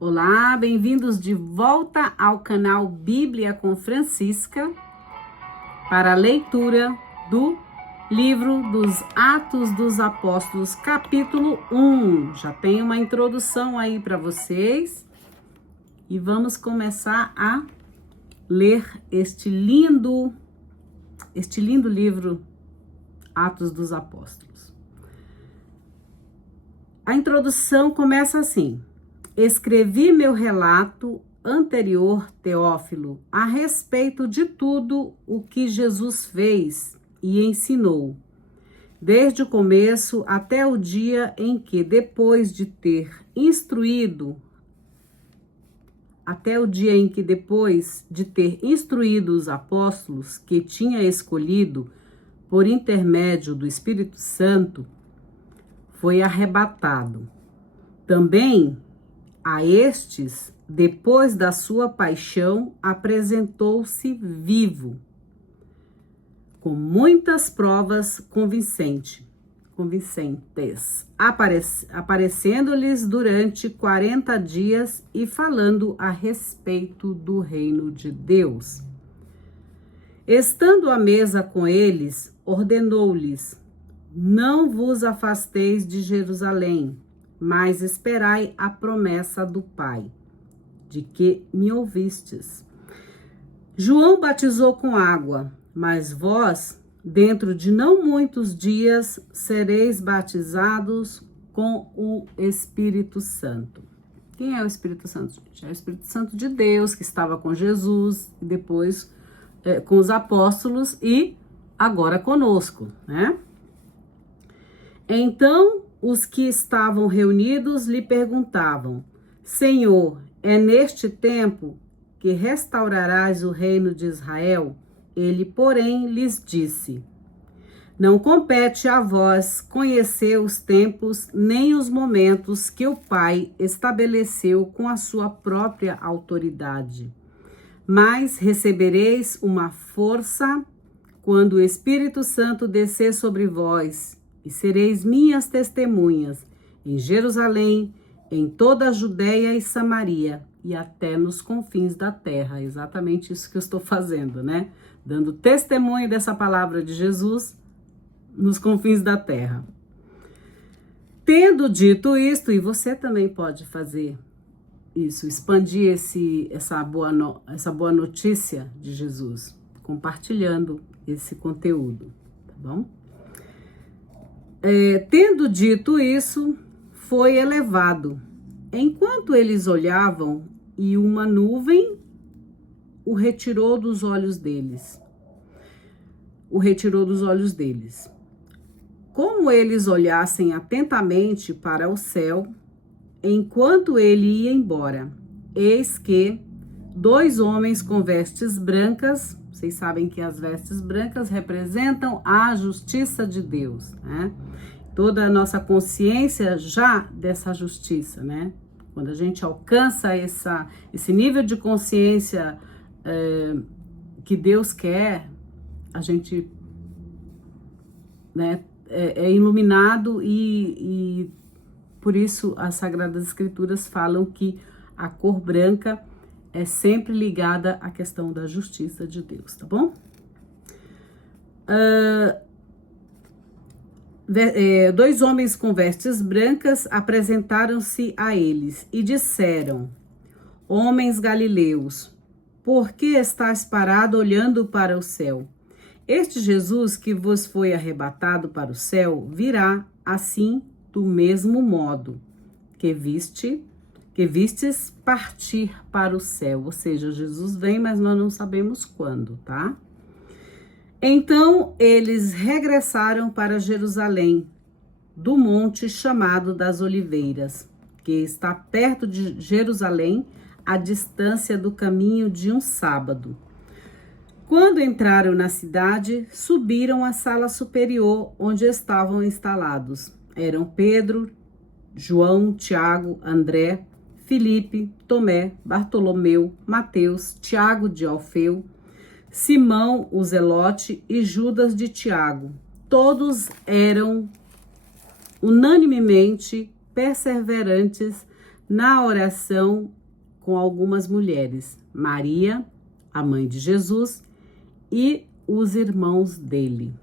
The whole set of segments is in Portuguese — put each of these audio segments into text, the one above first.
Olá, bem-vindos de volta ao canal Bíblia com Francisca para a leitura do livro dos Atos dos Apóstolos, capítulo 1. Já tem uma introdução aí para vocês e vamos começar a ler este lindo livro, Atos dos Apóstolos. A introdução começa assim: escrevi meu relato anterior, Teófilo, a respeito de tudo o que Jesus fez e ensinou, desde o começo até o dia em que, depois de ter instruído os apóstolos que tinha escolhido por intermédio do Espírito Santo, foi arrebatado. Também a estes, depois da sua paixão, apresentou-se vivo, com muitas provas convincentes, aparecendo-lhes durante 40 dias e falando a respeito do reino de Deus. Estando à mesa com eles, ordenou-lhes: não vos afasteis de Jerusalém, mas esperai a promessa do Pai, de que me ouvistes. João batizou com água, mas vós, dentro de não muitos dias, sereis batizados com o Espírito Santo. Quem é o Espírito Santo, gente? É o Espírito Santo de Deus, que estava com Jesus, e depois com os apóstolos e agora conosco, né? Então, os que estavam reunidos lhe perguntavam: Senhor, é neste tempo que restaurarás o reino de Israel? Ele, porém, lhes disse: não compete a vós conhecer os tempos nem os momentos que o Pai estabeleceu com a sua própria autoridade. Mas recebereis uma força quando o Espírito Santo descer sobre vós, e sereis minhas testemunhas em Jerusalém, em toda a Judéia e Samaria e até nos confins da terra. Exatamente isso que eu estou fazendo, né? Dando testemunho dessa palavra de Jesus nos confins da terra. Tendo dito isto, e você também pode fazer isso, expandir essa boa notícia de Jesus, compartilhando esse conteúdo, tá bom? Tendo dito isso, foi elevado. Enquanto eles olhavam, e uma nuvem o retirou dos olhos deles. Como eles olhassem atentamente para o céu, enquanto ele ia embora, eis que 2 homens com vestes brancas, vocês sabem que as vestes brancas representam a justiça de Deus, né? Toda a nossa consciência já dessa justiça, né? Quando a gente alcança esse nível de consciência que Deus quer, a gente, né, é iluminado e por isso as Sagradas Escrituras falam que a cor branca é sempre ligada à questão da justiça de Deus, tá bom? 2 homens com vestes brancas apresentaram-se a eles e disseram: homens galileus, por que estáis parado olhando para o céu? Este Jesus que vos foi arrebatado para o céu virá assim do mesmo modo que vistes partir para o céu. Ou seja, Jesus vem, mas nós não sabemos quando, tá? Então eles regressaram para Jerusalém, do monte chamado das Oliveiras, que está perto de Jerusalém, à distância do caminho de um sábado. Quando entraram na cidade, subiram à sala superior, onde estavam instalados. Eram Pedro, João, Tiago, André, Filipe, Tomé, Bartolomeu, Mateus, Tiago de Alfeu, Simão, o Zelote e Judas de Tiago. Todos eram unanimemente perseverantes na oração com algumas mulheres, Maria, a mãe de Jesus, e os irmãos dele.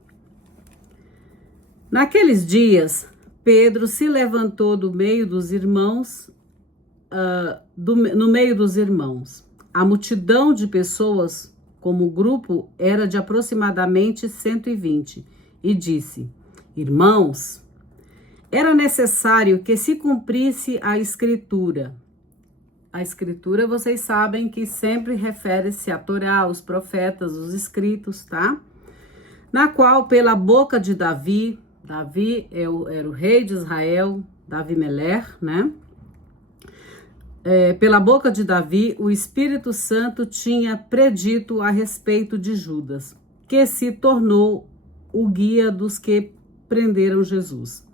Naqueles dias, Pedro se levantou do meio dos irmãos, no meio dos irmãos. A multidão de pessoas, como grupo, era de aproximadamente 120, e disse: Irmãos, era necessário que se cumprisse a Escritura. A Escritura, vocês sabem que sempre refere-se à Torá, os profetas, os escritos, tá? Na qual, pela boca de Davi era o rei de Israel, Davi Meler, né? Pela boca de Davi, o Espírito Santo tinha predito a respeito de Judas, que se tornou o guia dos que prenderam Jesus.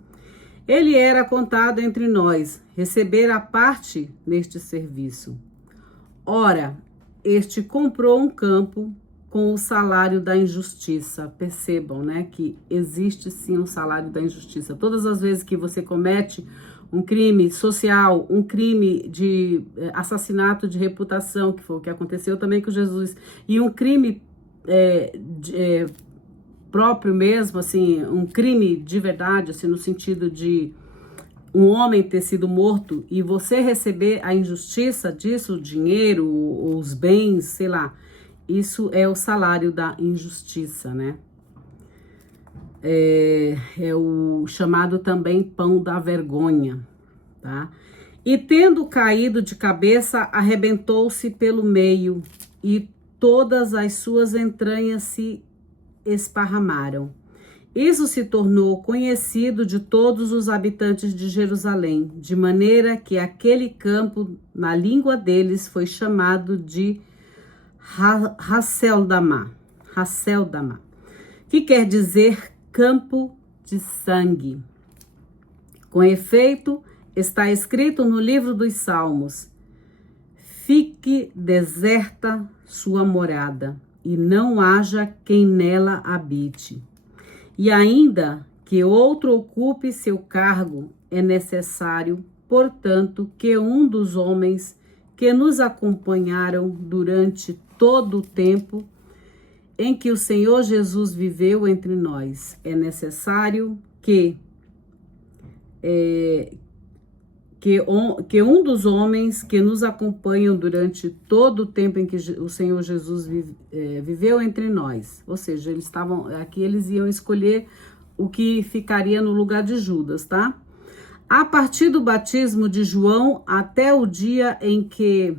Ele era contado entre nós, recebera parte neste serviço. Ora, este comprou um campo com o salário da injustiça. Percebam, né, que existe sim um salário da injustiça. Todas as vezes que você comete um crime social, um crime de assassinato de reputação, que foi o que aconteceu também com Jesus, e um crime próprio mesmo, assim, um crime de verdade, assim, no sentido de um homem ter sido morto e você receber a injustiça disso, o dinheiro, os bens, sei lá, isso é o salário da injustiça, né? É o chamado também pão da vergonha, tá? E tendo caído de cabeça, arrebentou-se pelo meio e todas as suas entranhas se esparramaram. Isso se tornou conhecido de todos os habitantes de Jerusalém, de maneira que aquele campo, na língua deles, foi chamado de Haceldama, que quer dizer campo de sangue. Com efeito, está escrito no livro dos Salmos: fique deserta sua morada, e não haja quem nela habite. E ainda que outro ocupe seu cargo, é necessário, portanto, que um dos homens que nos acompanharam durante todo o tempo em que o Senhor Jesus viveu entre nós, é necessário que um dos homens que nos acompanham durante todo o tempo em que o Senhor Jesus viveu entre nós, ou seja, eles iam escolher o que ficaria no lugar de Judas, tá? A partir do batismo de João até o dia em que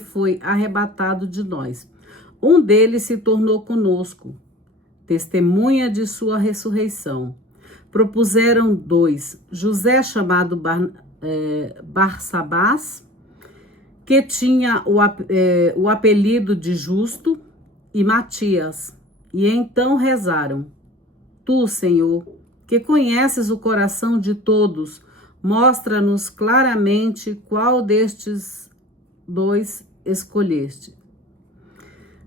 foi arrebatado de nós. Um deles se tornou conosco, testemunha de sua ressurreição. Propuseram 2, José chamado Barsabás, que tinha o apelido de Justo, e Matias. E então rezaram: Tu, Senhor, que conheces o coração de todos, mostra-nos claramente qual destes 2 escolheste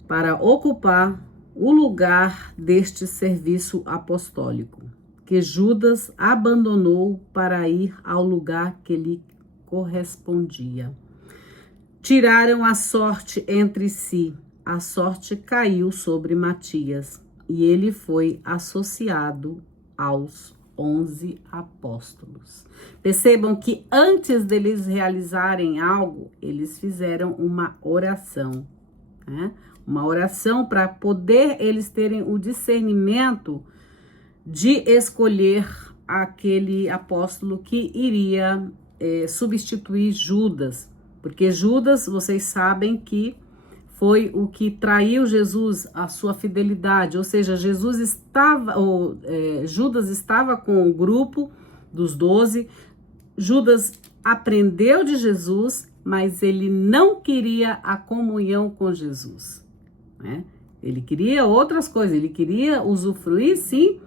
para ocupar o lugar deste serviço apostólico, que Judas abandonou para ir ao lugar que lhe correspondia. Tiraram a sorte entre si. A sorte caiu sobre Matias e ele foi associado aos 11 apóstolos. Percebam que antes deles realizarem algo, eles fizeram uma oração, né? Uma oração para poder eles terem o discernimento de escolher aquele apóstolo que iria substituir Judas. Porque Judas, vocês sabem que foi o que traiu Jesus, a sua fidelidade. Ou seja, Judas estava com o grupo dos 12. Judas aprendeu de Jesus, mas ele não queria a comunhão com Jesus, né? Ele queria outras coisas, ele queria usufruir, sim,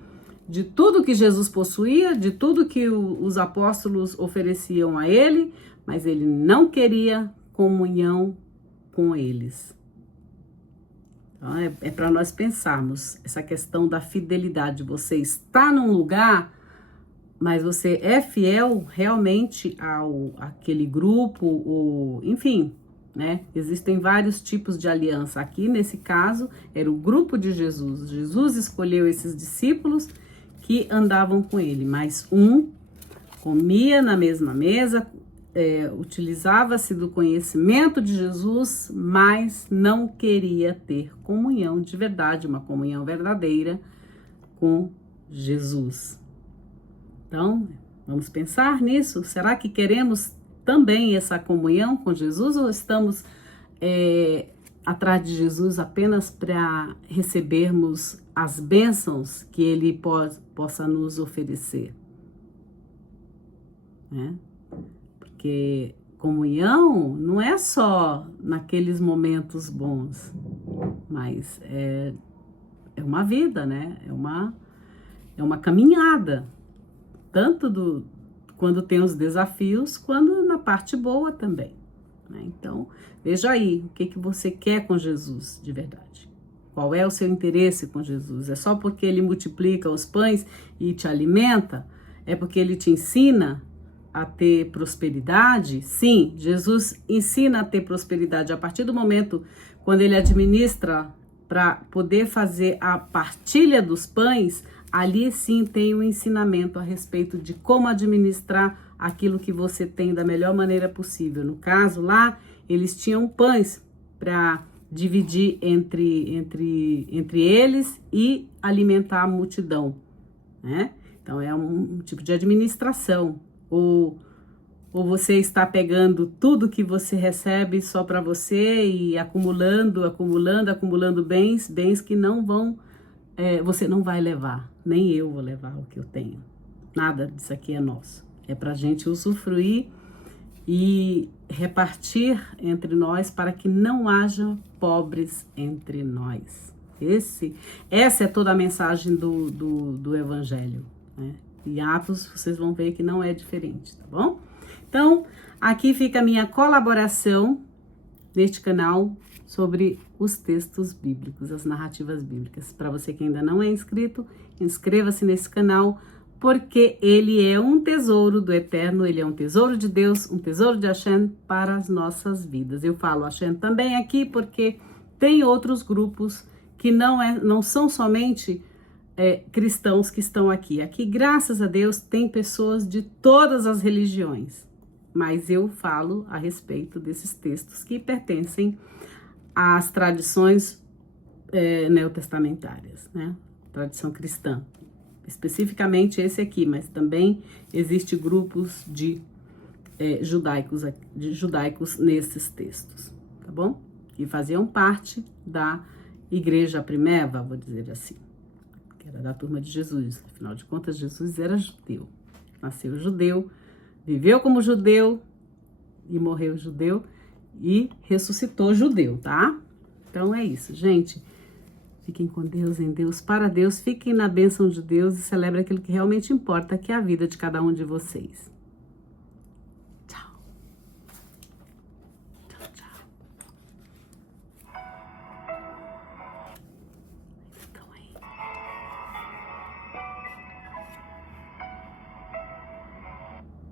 de tudo que Jesus possuía, de tudo que os apóstolos ofereciam a ele, mas ele não queria comunhão com eles. Então, é para nós pensarmos essa questão da fidelidade. Você está num lugar mas você é fiel realmente àquele grupo, ou, enfim, né? Existem vários tipos de aliança. Aqui, nesse caso, era o grupo de Jesus. Jesus escolheu esses discípulos que andavam com ele, mas um comia na mesma mesa, utilizava-se do conhecimento de Jesus, mas não queria ter comunhão de verdade, uma comunhão verdadeira com Jesus. Então, vamos pensar nisso. Será que queremos também essa comunhão com Jesus ou estamos atrás de Jesus apenas para recebermos as bênçãos que Ele possa nos oferecer? Né? Porque comunhão não é só naqueles momentos bons, mas é uma vida, né? É uma caminhada, tanto quando tem os desafios, quanto na parte boa também, né? Então, veja aí, o que você quer com Jesus de verdade? Qual é o seu interesse com Jesus? É só porque Ele multiplica os pães e te alimenta? É porque Ele te ensina a ter prosperidade? Sim, Jesus ensina a ter prosperidade a partir do momento quando Ele administra para poder fazer a partilha dos pães. Ali sim tem um ensinamento a respeito de como administrar aquilo que você tem da melhor maneira possível. No caso lá, eles tinham pães para dividir entre eles e alimentar a multidão, né? Então é um tipo de administração. Ou você está pegando tudo que você recebe só para você e acumulando bens que não vão, você não vai levar, nem eu vou levar o que eu tenho. Nada disso aqui é nosso. É para a gente usufruir e repartir entre nós para que não haja pobres entre nós. Essa é toda a mensagem do Evangelho, né? E Atos, vocês vão ver que não é diferente, tá bom? Então, aqui fica a minha colaboração neste canal sobre os textos bíblicos, as narrativas bíblicas. Para você que ainda não é inscrito, inscreva-se nesse canal, porque ele é um tesouro do Eterno, ele é um tesouro de Deus, um tesouro de Hashem para as nossas vidas. Eu falo Hashem também aqui porque tem outros grupos que não são somente cristãos que estão aqui. Aqui, graças a Deus, tem pessoas de todas as religiões, mas eu falo a respeito desses textos que pertencem às tradições neotestamentárias, né? Tradição cristã, especificamente esse aqui, mas também existe grupos de judaicos nesses textos, tá bom? Que faziam parte da igreja primeva, vou dizer assim, que era da turma de Jesus. Afinal de contas, Jesus era judeu, nasceu judeu, viveu como judeu e morreu judeu e ressuscitou judeu, tá? Então é isso, gente. Fiquem com Deus, em Deus, para Deus. Fiquem na bênção de Deus e celebrem aquilo que realmente importa, que é a vida de cada um de vocês.